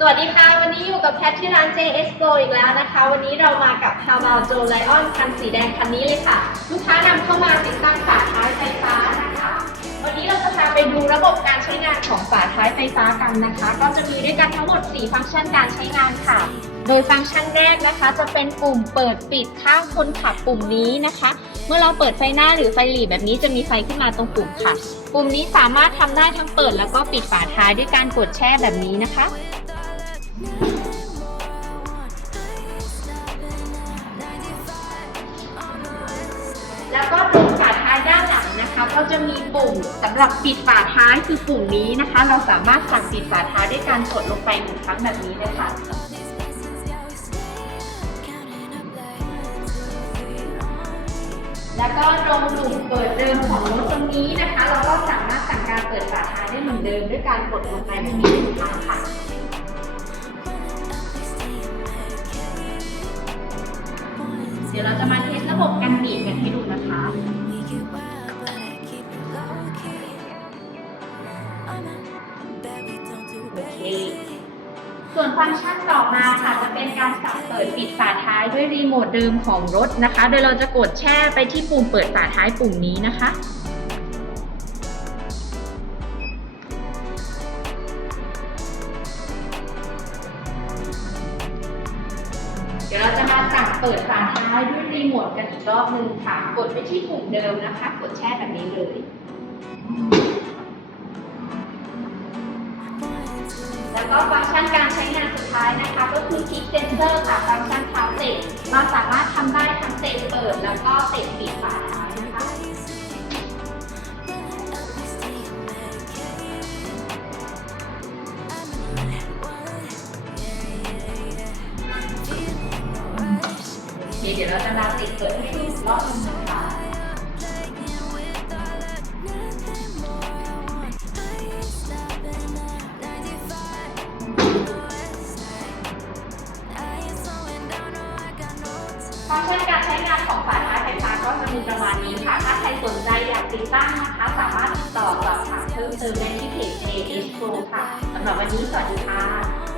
สวัสดีค่ะ วันนี้อยู่กับแคทที่ร้าน JS Go อีกแล้วนะคะ วันนี้เรามากับ h a v a l Joe Lion คันสีแดงคันนี้เลยค่ะ ลูกค้านำเข้ามาติดตั้งฝาท้ายไฟฟ้านะคะ วันนี้เราจะพาไปดูระบบการใช้งานของฝาท้ายไฟฟ้ากันนะคะ ก็จะมีด้วยกันทั้งหมด 4 ฟังก์ชันการใช้งานค่ะ โดยฟังก์ชันแรกนะคะ จะเป็นปุ่มเปิดปิดข้างคนขับปุ่มนี้นะคะ เมื่อเราเปิดไฟหน้าหรือไฟหลีแบบนี้จะมีไฟขึ้นมาตรงปุ่มค่ะ ปุ่มนี้สามารถทำได้ทั้งเปิด แล้วก็ปิดฝาท้ายด้วยการกดแช่แบบนี้นะคะ แล้วก็ตรงฝาท้ายด้านหลังนะคะ ก็จะมีปุ่มสำหรับปิดฝาท้ายคือปุ่มนี้นะคะ เราสามารถสั่งปิดฝาท้ายด้วยการกดลงไปหนึ่งครั้งแบบนี้เลยค่ะแล้วก็ตรงปุ่มเปิดเดิมของรถตรงนี้นะคะ เราก็สามารถสั่งการเปิดฝาท้ายได้เหมือนเดิม ด้วยการกดลงไปแบบนี้หนึ่งครั้งค่ะ กันบีบกันให้ดูนะคะโอเคส่วนฟังก์ชันต่อมาค่ะจะเป็นการสั่งเปิดปิดฝาท้ายด้วยรีโมทเดิมของรถนะคะ โดยเราจะกดแช่ไปที่ปุ่มเปิดฝาท้ายปุ่มนี้นะคะเดี๋ยวเราจะมาสั่งเปิดฝาท้ายด้วยรีโมทกันอีกรอบหนึ่งค่ะ กดไปที่ปุ่มเดิมนะคะ กดแช่แบบนี้เลยแล้วก็ฟังก์ชันการใช้งานสุดท้ายนะคะ ก็คือคลิกเซนเซอร์ค่ะฟังก์ชันเท้าเตะเราสามารถทำได้ทั้งเตะเปิดแล้วก็เตะปิดฝาท้ายนะคะ เดี๋ยวเราจะมาติดเปิดให้ดูรอบนึงนะคะฟังก์ชันการใช้งานของฝาท้ายไฟฟ้าก็จะมีประมาณนี้ค่ะ ถ้าใครสนใจอยากติดตั้งนะคะ สามารถติดต่อสอบถามเพิ่มเติมได้ที่เพจ AS Pro ค่ะสำหรับวันนี้สวัสดีค่ะ